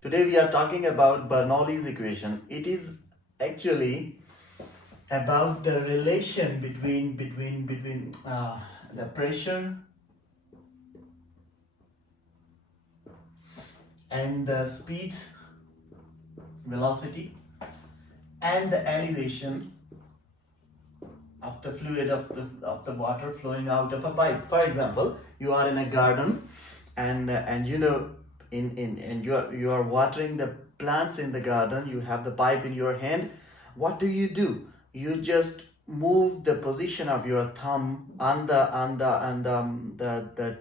Today we are talking about Bernoulli's equation. It is actually about the relation between the pressure and the speed, velocity, and the elevation of the fluid of the water flowing out of a pipe. For example, you are in a garden, and you know and you are watering the plants in the garden. You have the pipe in your hand. What do? You just move the position of your thumb on the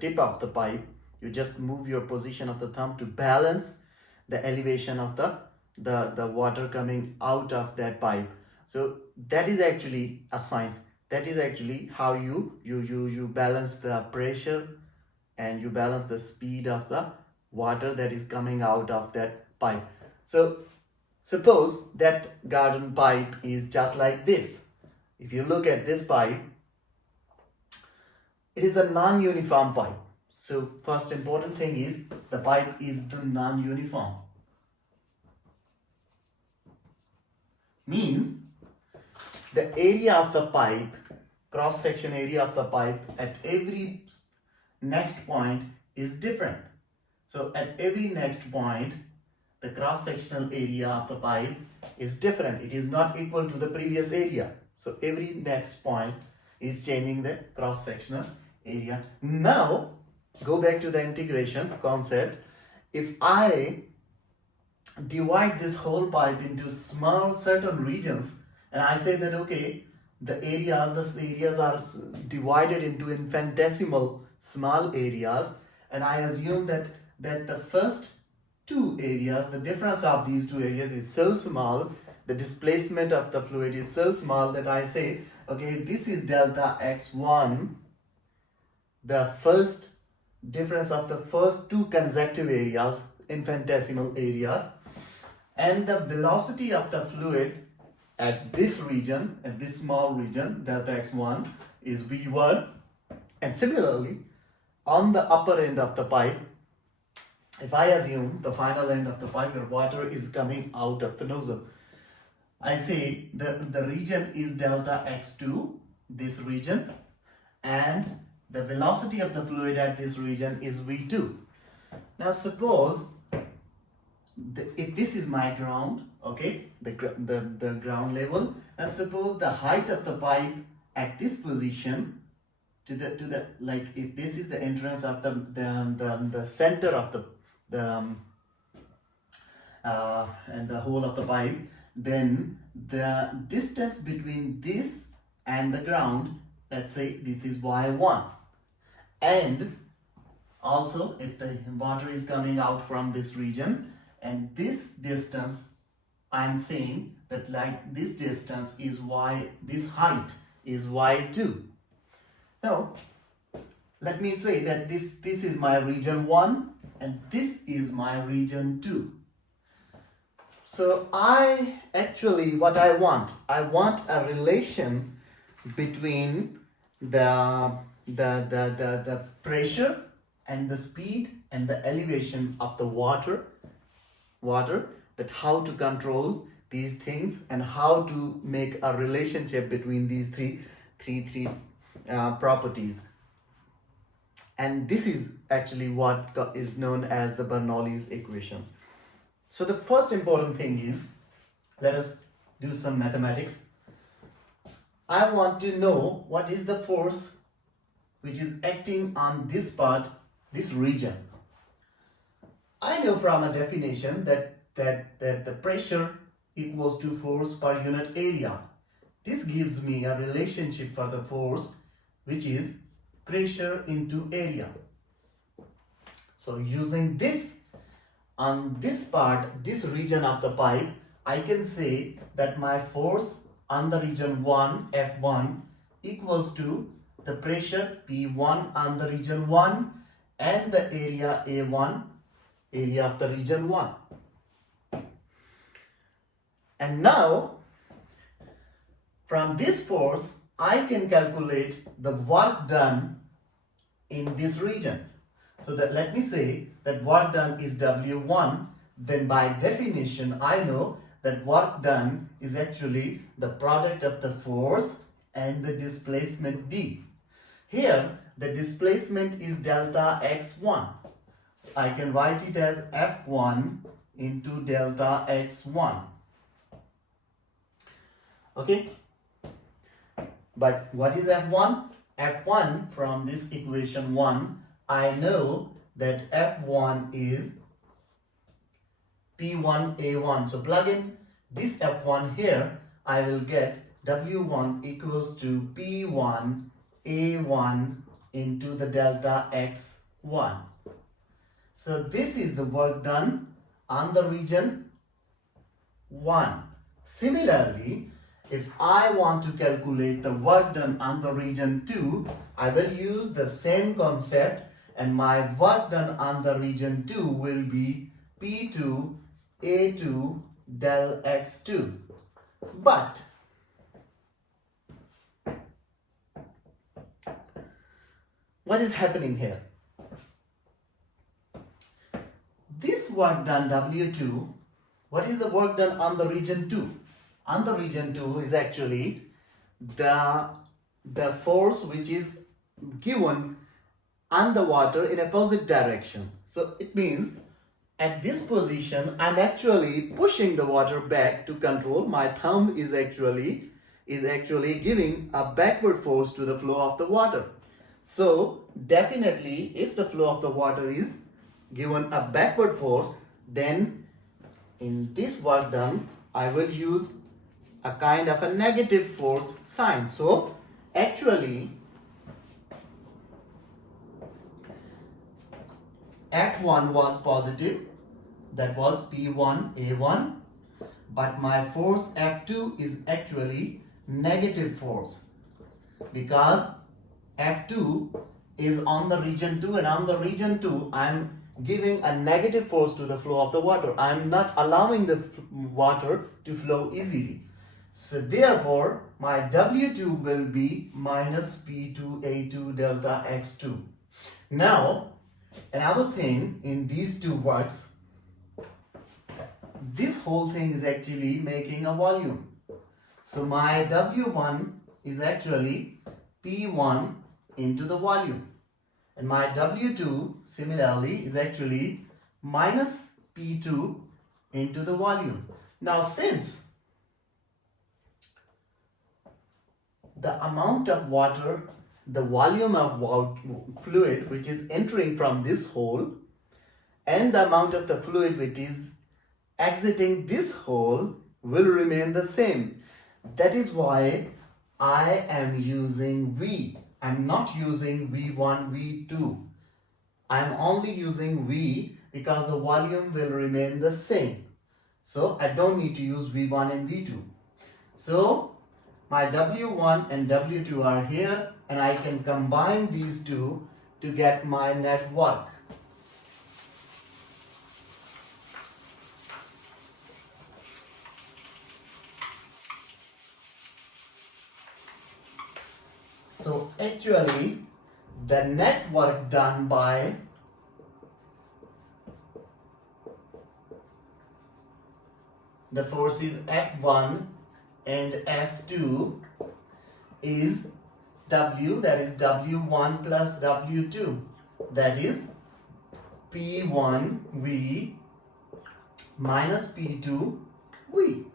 tip of the pipe. You just move your position of the thumb to balance the elevation of the water coming out of that pipe. So that is actually a science. That is actually how you balance the pressure and you balance the speed of the water that is coming out of that pipe. So suppose that garden pipe is just like this. If you look at this pipe, it is a non-uniform pipe. So first important thing is the pipe is non-uniform. Means the area of the pipe, cross-section area of the pipe at every next point is different. So at every next point, the cross-sectional area of the pipe is different. It is not equal to the previous area. So every next point is changing the cross-sectional area. Now, go back to the integration concept. If I divide this whole pipe into small certain regions, and I say that okay, the areas are divided into infinitesimal small areas, and I assume that the first two areas, the difference of these two areas is so small, the displacement of the fluid is so small that I say okay, if this is delta x1, the first difference of the first two consecutive areas, infinitesimal areas, and the velocity of the fluid at this region, at this small region, delta x1 is v1. And similarly, on the upper end of the pipe, if I assume the final end of the pipe where water is coming out of the nozzle, I say the region is delta x2, this region, and the velocity of the fluid at this region is v2. Now suppose if this is my ground, okay, the ground level, and suppose the height of the pipe at this position to the like if this is the entrance of the center of and the whole of the pipe, then the distance between this and the ground, let's say this is y1, and also if the water is coming out from this region, and this distance, I'm saying that like this distance is y, this height is y2. Now let me say that this is my region 1 and this is my region 2. So I actually, what I want a relation between the pressure and the speed and the elevation of the water, that how to control these things and how to make a relationship between these three properties. And this is actually what is known as the Bernoulli's equation. So the first important thing is, let us do some mathematics. I want to know what is the force which is acting on this part, this region. I know from a definition that the pressure equals to force per unit area. This gives me a relationship for the force, which is pressure into area. So using this on this part, this region of the pipe, I can say that my force on the region 1, F1, equals to the pressure P1 on the region 1 and the area A1, area of the region 1. And now, from this force, I can calculate the work done in this region. So that let me say that work done is W1, then by definition I know that work done is actually the product of the force and the displacement d. Here the displacement is delta x1. I can write it as F1 into delta x1. Okay, but what is F1? F1 from this equation 1, I know that F1 is P1A1. So plug in this F1 here, I will get W1 equals to P1A1 into the delta x1. So this is the work done on the region 1. Similarly, if I want to calculate the work done on the region 2, I will use the same concept, and my work done on the region 2 will be P2A2 del x2. But what is happening here? This work done W2, what is the work done on the region 2? On the region 2 is actually the force which is given on the water in opposite direction. So it means at this position I'm actually pushing the water back to control. My thumb is actually giving a backward force to the flow of the water. So definitely if the flow of the water is given a backward force, then in this work done I will use a kind of a negative force sign. So actually F1 was positive, that was P1A1, but my force F2 is actually negative force because F2 is on the region 2, and on the region 2 I'm giving a negative force to the flow of the water. I'm not allowing the water to flow easily. So therefore my W2 will be minus P2A2 delta x2. Now another thing in these two works, this whole thing is actually making a volume. So my W1 is actually P1 into the volume, and my W2 similarly is actually minus P2 into the volume. Now since the amount of water, the volume of fluid which is entering from this hole and the amount of the fluid which is exiting this hole will remain the same. That is why I am using V. I'm not using V1, V2. I'm only using V because the volume will remain the same. So I don't need to use V1 and V2. So my W1 and W2 are here, and I can combine these two to get my net work. So actually the net work done by the forces F1 and F2 is W, that is W1 plus W2, that is P1V minus P2V,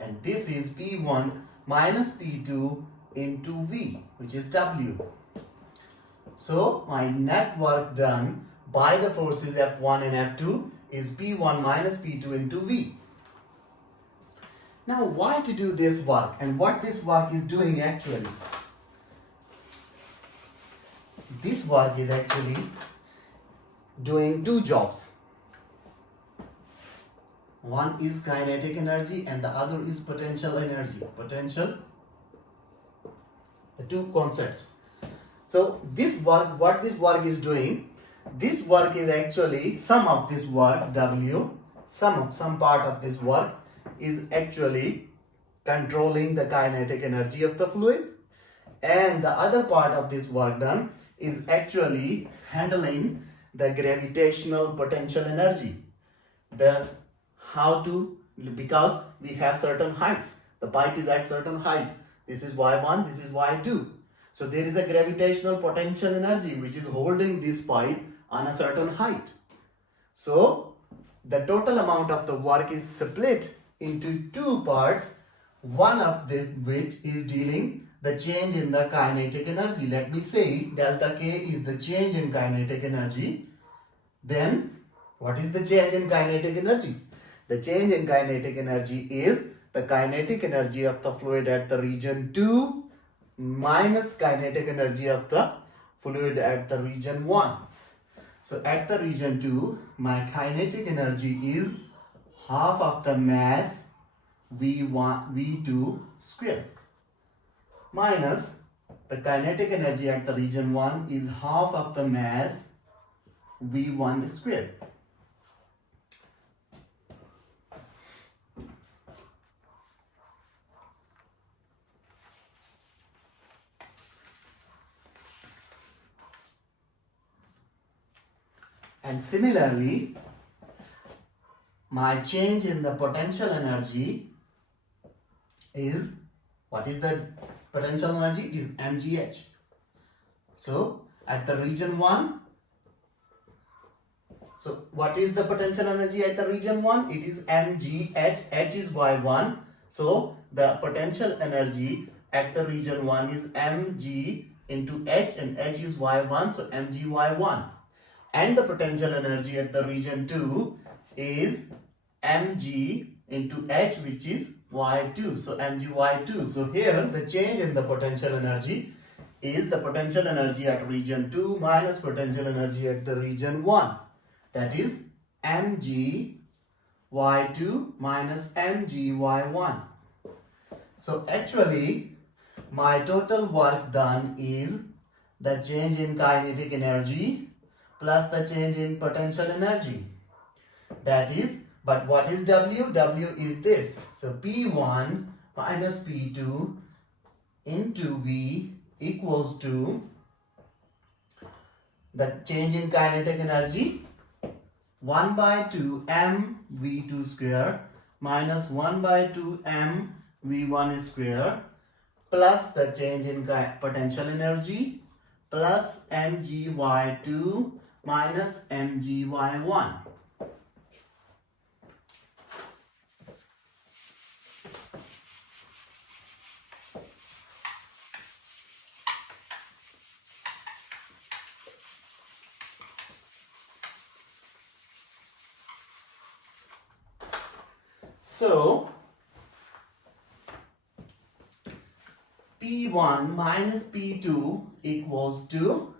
and this is P1 minus P2 into V, which is W. So my net work done by the forces F1 and F2 is P1 minus P2 into V. Now why to do this work, and what this work is doing actually? This work is actually doing two jobs. One is kinetic energy and the other is potential energy. Potential, the two concepts. So this work, what this work is doing, this work is actually, some of this work W, some part of this work is actually controlling the kinetic energy of the fluid, and the other part of this work done is actually handling the gravitational potential energy. The How to? Because we have certain heights. The pipe is at certain height. This is y1, this is y2. So there is a gravitational potential energy which is holding this pipe on a certain height. So the total amount of the work is split into two parts, one of which is dealing the change in the kinetic energy. Let me say delta K is the change in kinetic energy. Then what is the change in kinetic energy? The change in kinetic energy is the kinetic energy of the fluid at the region 2 minus kinetic energy of the fluid at the region 1. So at the region 2, my kinetic energy is half of the mass V2 square minus the kinetic energy at the region 1 is half of the mass V1 square. And similarly, my change in the potential energy is, what is the potential energy? It is mgh. So at the region 1, so what is the potential energy at the region 1? It is mgh, h is y1. So the potential energy at the region 1 is mg into h, and h is y1, so mg y1. And the potential energy at the region 2 is mg into h, which is y2, so mg y2. So here the change in the potential energy is the potential energy at region 2 minus potential energy at the region 1, that is mg y2 minus mg y1. So actually my total work done is the change in kinetic energy plus the change in potential energy. That is, but what is W? W is this. So P1 minus P2 into V equals to the change in kinetic energy 1 by 2 m V2 square minus 1 by 2 m V1 square plus the change in potential energy plus mgy2 minus mgy1. So P1 minus P2 equals to,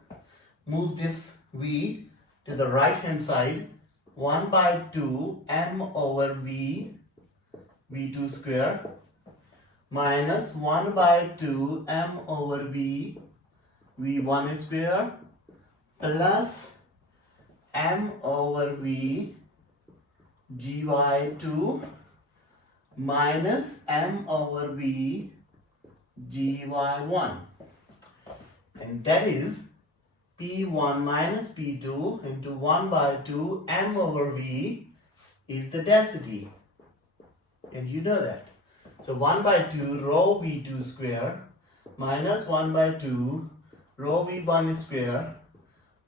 move this V to the right hand side, 1 by 2 m over V V2 square minus 1 by 2 m over V V1 square plus m over V gy2 minus m over V gy1, and that is P1 minus P2 into 1 by 2 m over V is the density, and you know that. So 1 by 2 rho V2 square minus 1 by 2 rho V1 square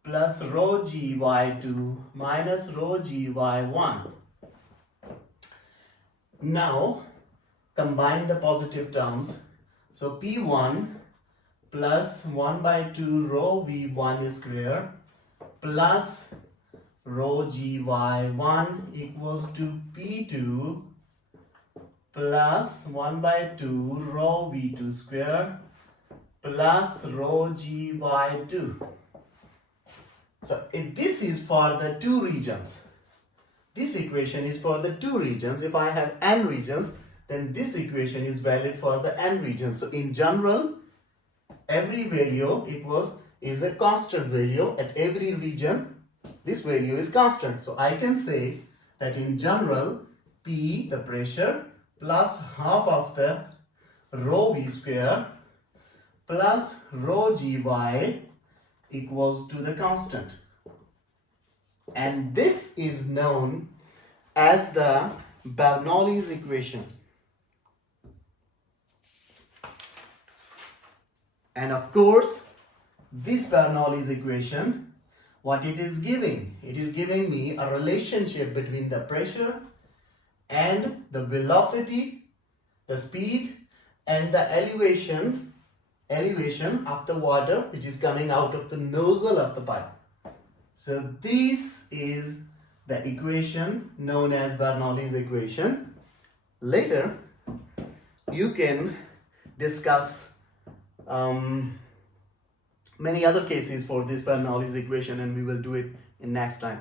plus rho gy2 minus rho gy1. Now combine the positive terms. So P1 plus 1 by 2 rho V1 square plus rho gy1 equals to P2 plus 1 by 2 rho V2 square plus rho gy2. So this is for the two regions. This equation is for the two regions. If I have n regions, then this equation is valid for the n regions. So in general, every value is a constant value at every region. This value is constant. So I can say that in general, P, the pressure, plus half of the rho V square plus rho Gy equals to the constant. And this is known as the Bernoulli's equation. And of course, this Bernoulli's equation, what it is giving? It is giving me a relationship between the pressure and the velocity, the speed, and the elevation of the water which is coming out of the nozzle of the pipe. So this is the equation known as Bernoulli's equation. Later, you can discuss many other cases for this Bernoulli's equation, and we will do it in next time.